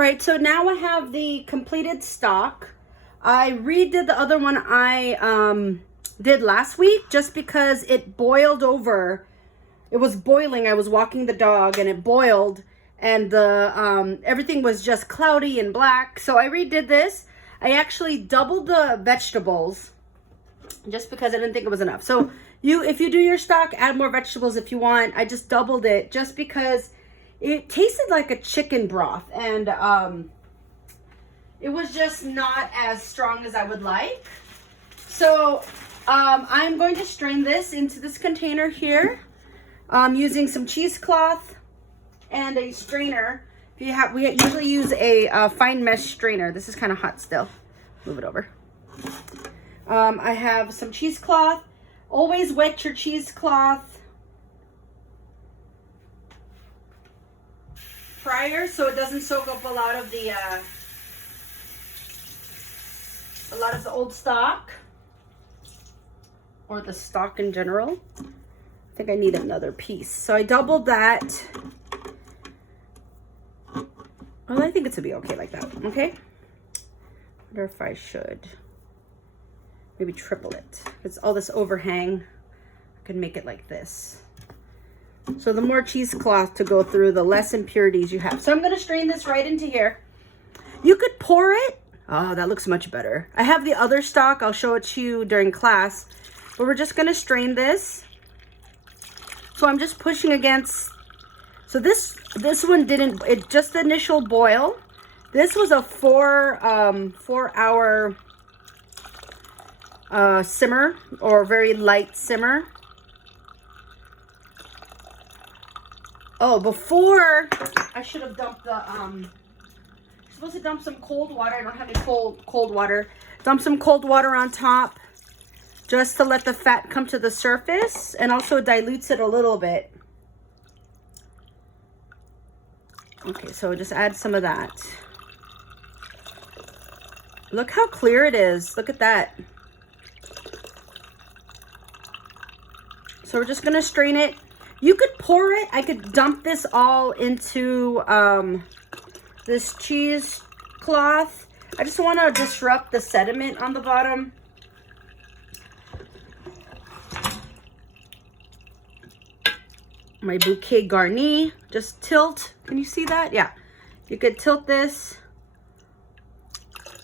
All right, so now I have the completed stock. I redid the other one I did last week just because it boiled over. It was boiling. I was walking the dog and it boiled, and the everything was just cloudy and black. So I redid this. I actually doubled the vegetables just because I didn't think it was enough. So if you do your stock, add more vegetables if you want. I just doubled it just because it tasted like a chicken broth, and it was just not as strong as I would like. So I'm going to strain this into this container here, using some cheesecloth and a strainer. We usually use a fine mesh strainer. This is kind of hot still. Move it over. I have some cheesecloth. Always wet your cheesecloth prior so it doesn't soak up a lot of the old stock, or the stock in general. I think I need another piece, so I doubled that. Well, I think it's gonna be okay like that. Okay, I wonder if I should maybe triple it. It's all this overhang. I could make it like this. So the more cheesecloth to go through, the less impurities you have. So I'm going to strain this right into here. You could pour it. Oh, that looks much better. I have the other stock. I'll show it to you during class. But we're just going to strain this. So I'm just pushing against. So this one didn't, it just the initial boil. This was a 4-hour simmer, or very light simmer. Oh, before I should have dumped the you're supposed to dump some cold water. I don't have any cold water. Dump some cold water on top just to let the fat come to the surface, and also dilutes it a little bit. Okay, so just add some of that. Look how clear it is. Look at that. So we're just gonna strain it. You could pour it. I could dump this all into this cheesecloth. I just want to disrupt the sediment on the bottom. My bouquet garni. Just tilt. Can you see that? Yeah. You could tilt this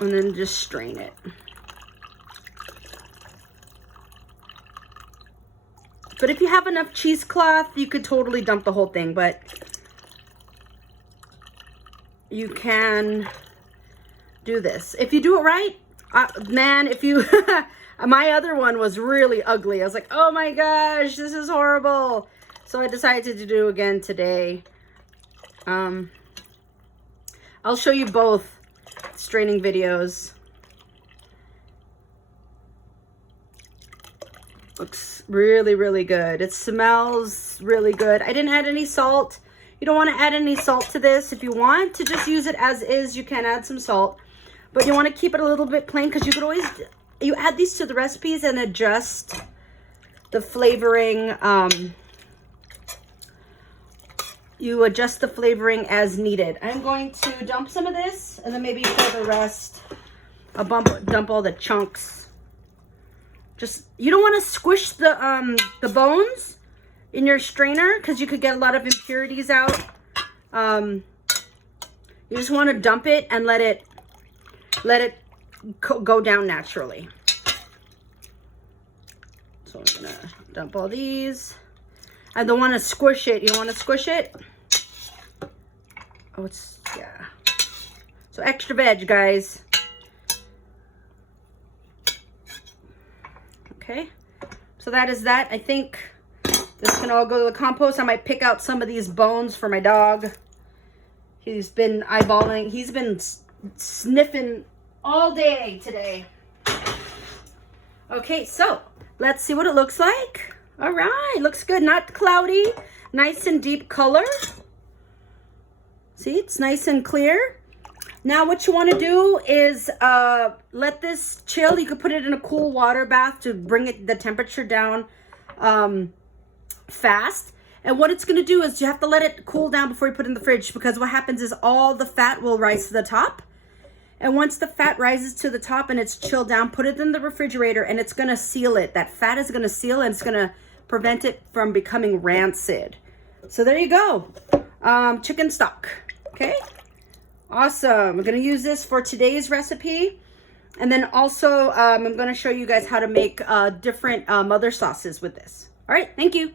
and then just strain it. But if you have enough cheesecloth, you could totally dump the whole thing, but you can do this. If you do it right, man, if you, my other one was really ugly. I was like, oh my gosh, this is horrible. So I decided to do again today. I'll show you both straining videos. Looks really, really good. It smells really good. I didn't add any salt. You don't want to add any salt to this. If you want to just use it as is, you can add some salt. But you want to keep it a little bit plain, because you could always, you add these to the recipes and adjust the flavoring. You adjust the flavoring as needed. I'm going to dump some of this, and then maybe for the rest, I'll dump all the chunks. Just, you don't want to squish the bones in your strainer, because you could get a lot of impurities out. You just want to dump it and let it go down naturally. So I'm gonna dump all these. I don't want to squish it. You don't want to squish it. Oh, it's, yeah. So extra veg, guys. Okay, so that is that. I think this can all go to the compost. I might pick out some of these bones for my dog. He's been eyeballing. He's been sniffing all day today. Okay, so let's see what it looks like. All right, looks good. Not cloudy. Nice and deep color. See, it's nice and clear. Now what you want to do is let this chill. You could put it in a cool water bath to bring the temperature down fast. And what it's going to do is you have to let it cool down before you put it in the fridge, because what happens is all the fat will rise to the top. And once the fat rises to the top and it's chilled down, put it in the refrigerator and it's going to seal it. That fat is going to seal and it's going to prevent it from becoming rancid. So there you go. Chicken stock. Okay. Awesome. I'm going to use this for today's recipe. And then also I'm going to show you guys how to make different mother sauces with this. All right. Thank you.